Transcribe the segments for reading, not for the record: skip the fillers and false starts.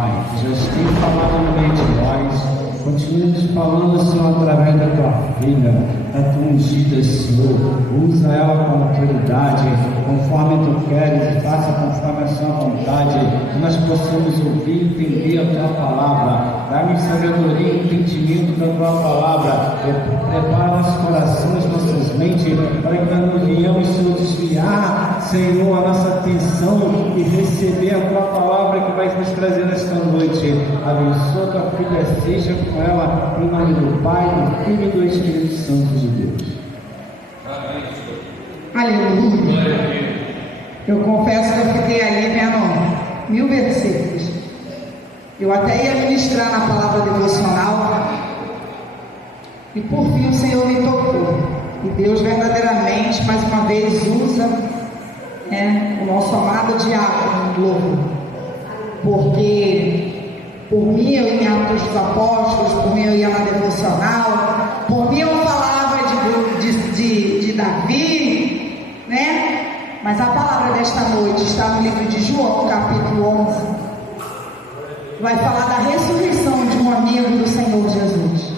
Pai, que já tem falado no meio de nós. Continue nos falando, Senhor, através da tua filha, da tua ungida, Senhor. Usa ela com autoridade, conforme tu queres, e faça conforme a sua vontade, que nós possamos ouvir e entender a tua palavra. Dá-me sabedoria e entendimento da tua palavra. Prepara nossos corações, nossas mentes, para que nós não venhamos, Senhor, desviar, Senhor, a nossa atenção e receber a tua palavra que vai nos trazer nesta noite. Abençoa tua filha, seja com ela, em nome do Pai, do Filho e do Espírito Santo de Deus. Aleluia. Eu confesso que eu fiquei ali vendo 1000 versículos. Eu até ia ministrar na palavra devocional e por fim o Senhor me tocou. E Deus verdadeiramente, mais uma vez, usa o nosso amado diácono Globo, porque por mim eu ia em Atos dos Apóstolos, por mim eu ia na devocional, por mim eu falava de Davi, né? Mas a palavra desta noite está no livro de João, capítulo 11. Vai falar da ressurreição de um amigo do Senhor Jesus.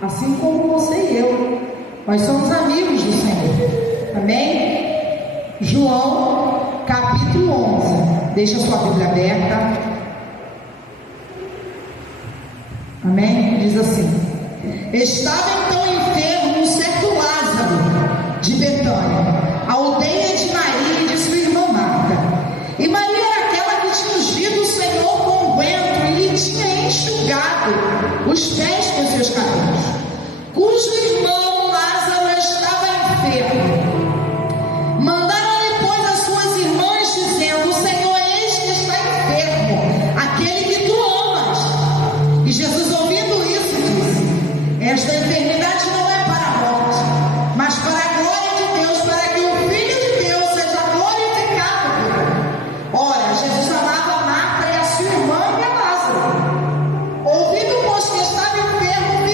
Assim como você e eu, nós somos amigos do Senhor. Amém? João, capítulo 11. Deixa sua Bíblia aberta. Amém? Diz assim: estava então enfermo um certo Lázaro de Betânia, aldeia de Maria e de sua irmã Marta. E Maria era aquela que tinha ungido o Senhor com unguento e lhe tinha enxugado os pés com seus cabelos, cujo irmão Lázaro estava enfermo. Mandaram-lhe, pois, as suas irmãs, dizendo: o Senhor, este está enfermo, aquele que tu amas. E Jesus, ouvindo isso, disse: esta enfermidade não é para a morte, mas para a glória de Deus, para que o Filho de Deus seja glorificado por ele. Ora, Jesus amava Marta e a sua irmã e a Lázaro. Ouvindo, pois, que estava enfermo,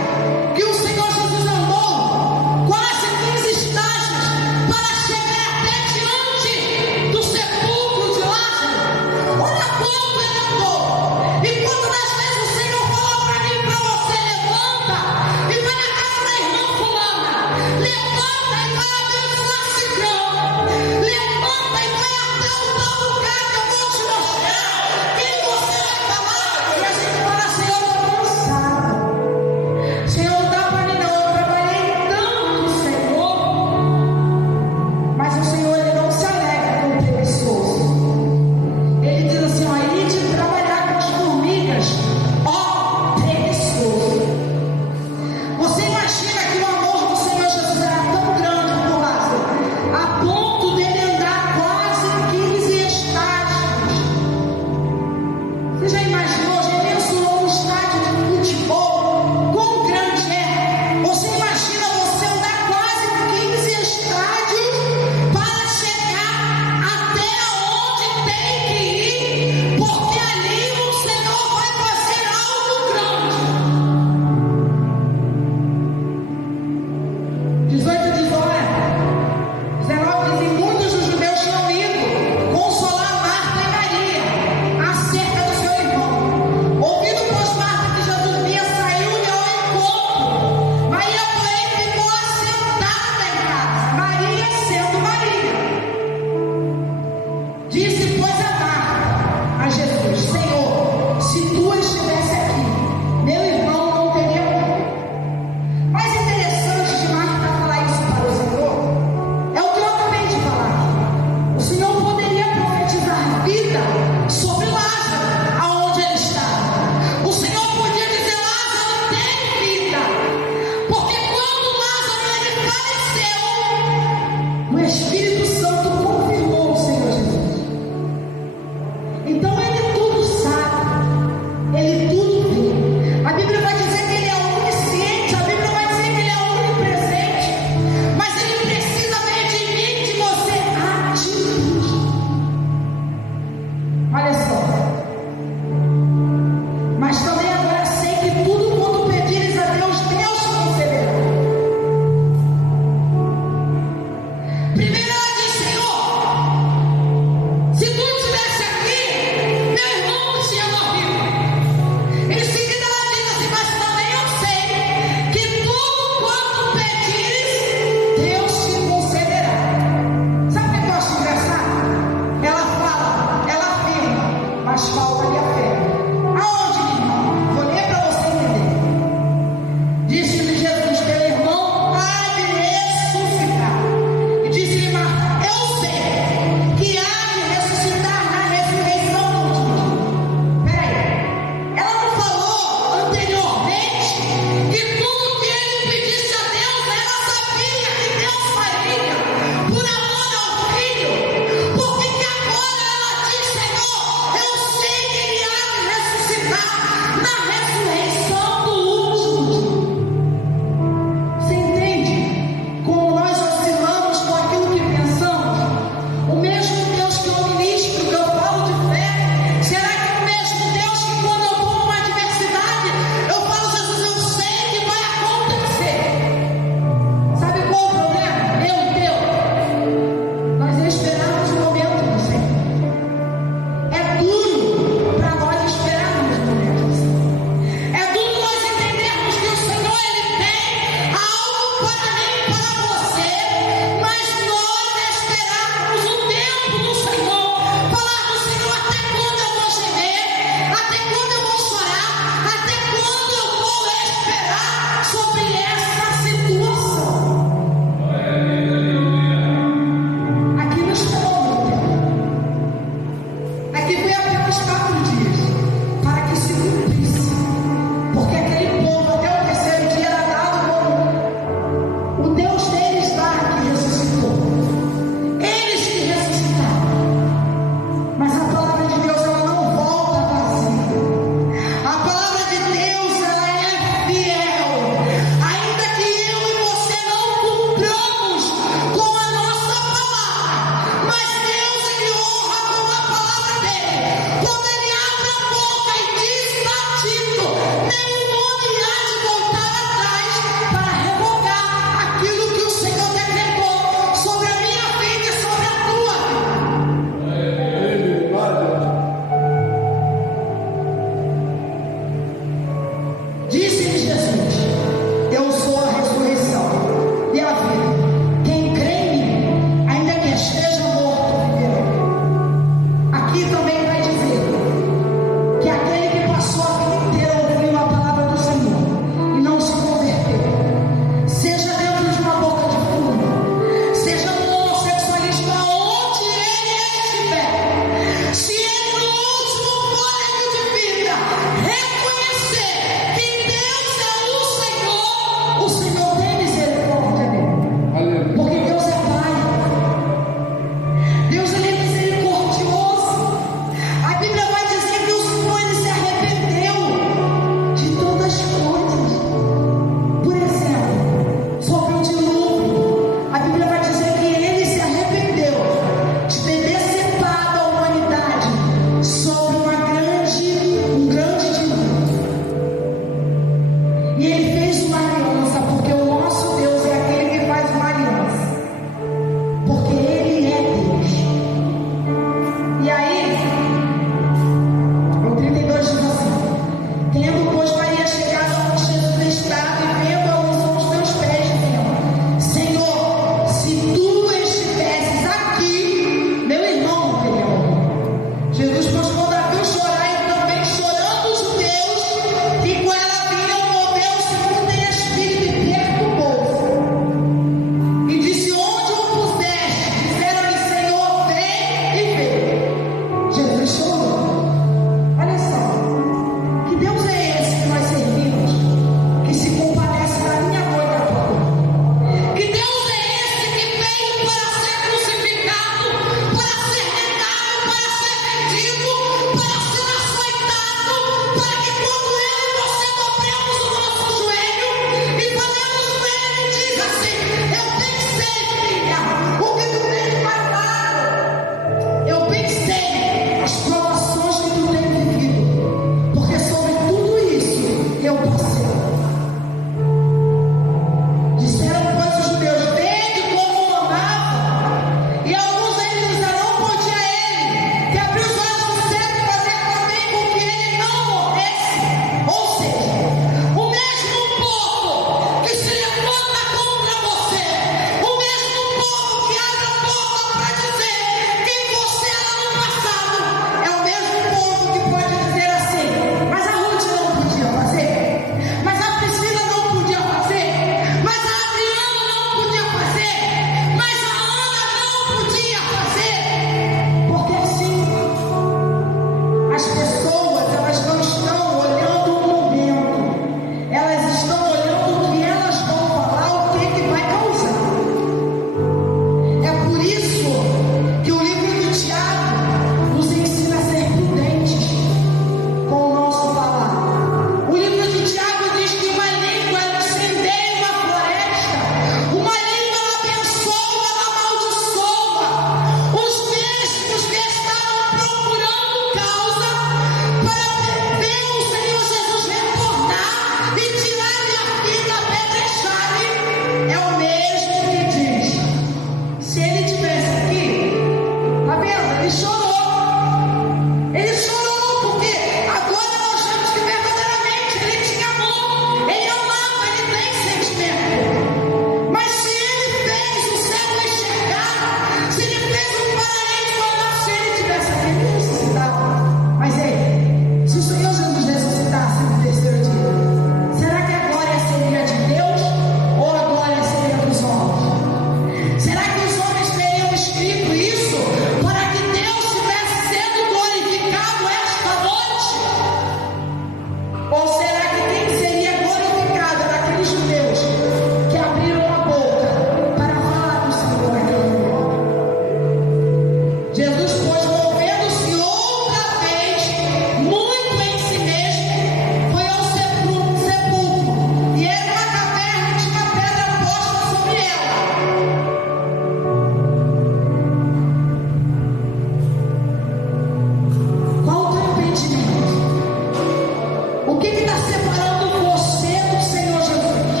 está separando você do Senhor Jesus?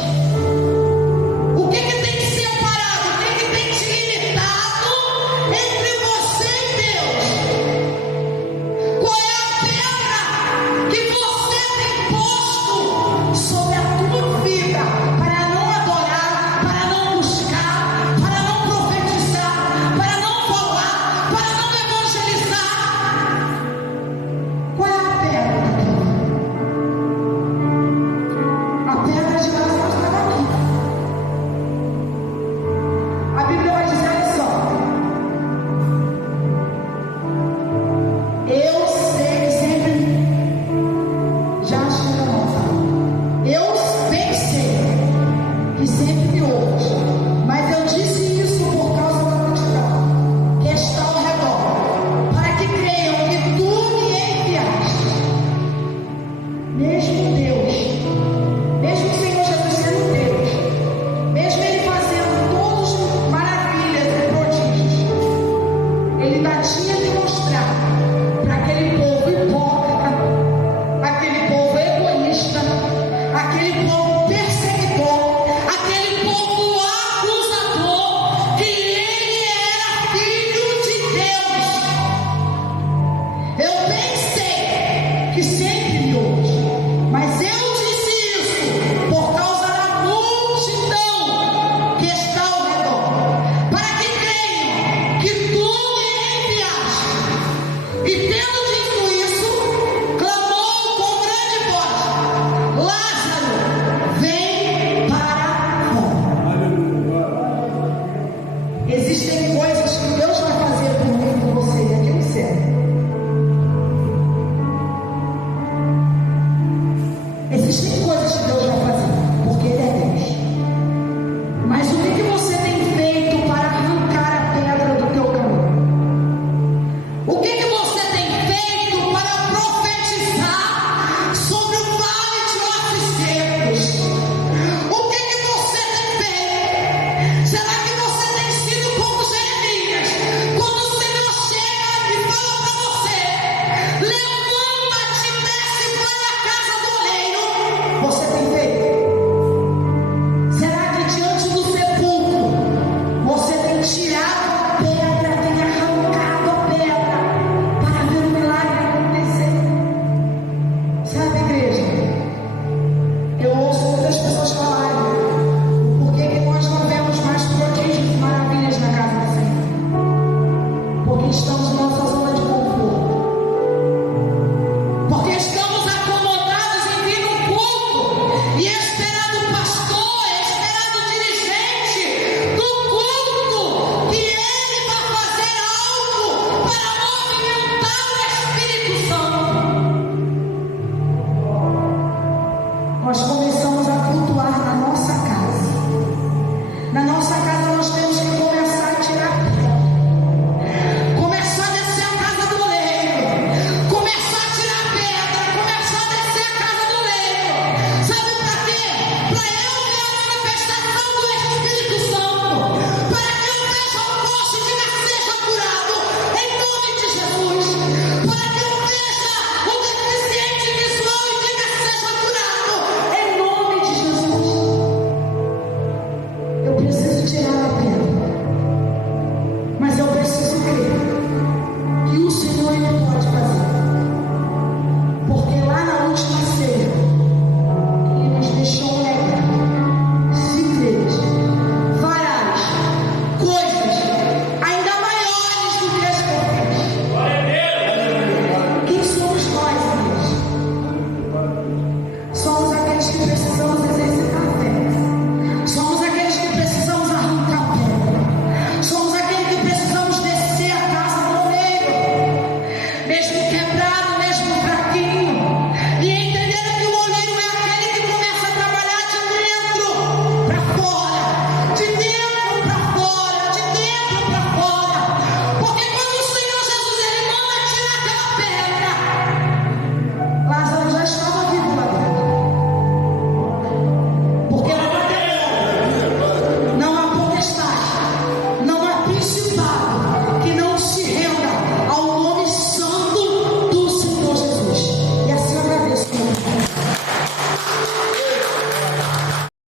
O que tem te separado? O que tem te limitado entre você e Deus? Qual é a pedra que você tem posto sobre a tua vida para não adorar, para não buscar, para não profetizar, para não falar, para não evangelizar? Qual é a pedra da tua vida? A pedra de Lázaro estava aqui. A Bíblia vai dizer, olha só: eu sei que sempre já chega a nossa. Eu bem sei que sempre me ouve, mas eu disse isso por causa da multidão que está ao redor, para que creiam que tu me enviaste. Mesmo Deus, mesmo o Senhor Jesus sendo Deus, mesmo Ele fazendo todas as maravilhas e prodígios, Ele ainda tinha que mostrar para aquele povo hipócrita, aquele povo egoísta, aquele povo perseguidor, aquele povo acusador, que Ele era Filho de Deus. Eu bem sei que sempre me ouve, mas eu disse isso por causa da multidão que está ao redor, para que creiam que tu me enviaste. E tendo dito isso, clamou com grande voz: Lázaro, vem para fora. Existem coisas que Deus vai fazer por mim e por você aqui no céu. Existem coisas que Deus vai fazer, porque Ele é Deus. Mas o que você tem feito para arrancar a pedra do teu caminho? O que você tem feito para profetizar sobre o vale de ossos secos? O que você tem feito? Será que você tem sido como Jeremias? Quando o Senhor chega e fala para você: levanta-te e desce para a casa do oleiro. Você tem feito? Será que diante do sepulcro você tem tirado a pedra, tem arrancado a pedra para ver o milagre acontecer? Sabe, igreja, eu ouço muitas pessoas falarem: por que nós não vemos mais prodígios e maravilhas na casa do Senhor? Porque estamos na nossa zona de conforto. Porque estamos acomodados em vir no culto e esperar do pastor, esperar do dirigente do culto, que ele vai fazer algo para movimentar o Espírito Santo. Nós